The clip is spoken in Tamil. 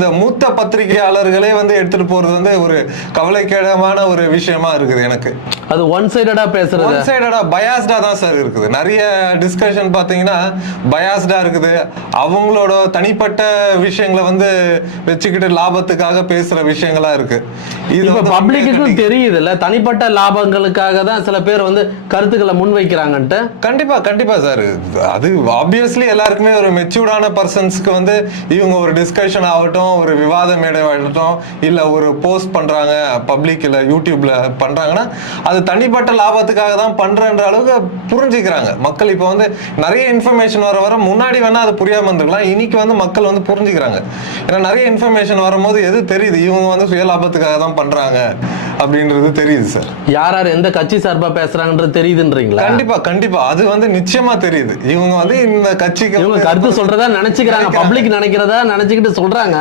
இந்த மூத்த பத்திரிகையாளர்களே எடுத்துட்டு போறது ஒரு கவலைக்கிடமான ஒரு விஷயமா இருக்குது எனக்கு. அது ஒன் சைடடா பேசுறது, ஒன் சைடடா பயாஸ்டா தான் சார் இருக்குது. நிறைய டிஸ்கஷன் பாத்தீங்கன்னா பயாஸ்டா இருக்குது. அவங்களோட தனிப்பட்ட விஷயங்களை வச்சுக்கிட்டு லாபத்துக்காக பேசுற விஷயங்களா இருக்கு. இது பப்ளிக்கும் தெரியுது இல்ல, தனிப்பட்ட லாபங்களுக்காக தான் சில பேர் கருத்துக்களை முன்வைக்கிறாங்கன்ட்டு. கண்டிப்பா கண்டிப்பா சார். அது ஆப்வியஸ்லி எல்லாருக்குமே ஒரு மெச்சூர்டான பர்சன்ஸ்க்கு இவங்க ஒரு டிஸ்கஷன் ஆகட்டும், ஒரு விவாத மேடை ஆகட்டும், இல்ல ஒரு போஸ்ட் பண்றாங்க பப்ளிக் இல்ல யூடியூப்ல பண்றாங்கன்னா அது தனிப்பட்ட லாபத்துக்காக தான் பண்றன்ற அளவுக்கு புரிஞ்சுக்கிறாங்க மக்கள். இப்போ நிறைய இன்ஃபர்மேஷன் வர முன்னாடி வேணா அது புரியாம இருந்திருக்கலாம். இன்னைக்கு மக்கள் புரிஞ்சுக்கிறாங்க. ஏன்னா நிறைய இன்ஃபர்மேஷன் வரும்போது எது தெரியுது, இவங்க சுய லாபத்துக்காக தான் பண்றாங்க அப்படின்றது தெரியுது சார். யார் யார் எந்த கட்சி சார்பா பேசுறாங்கன்றது தெரியுதுன்றீங்களா? கண்டிப்பா கண்டிப்பா. அது நிச்சயமா தெரியுது. இவங்க இந்த கட்சிக்கு கருத்து சொல்றதா நினைச்சுக்கிறாங்க, பப்ளிக் நினைக்கிறதா நினைச்சுக்கிட்டு சொல்றாங்க.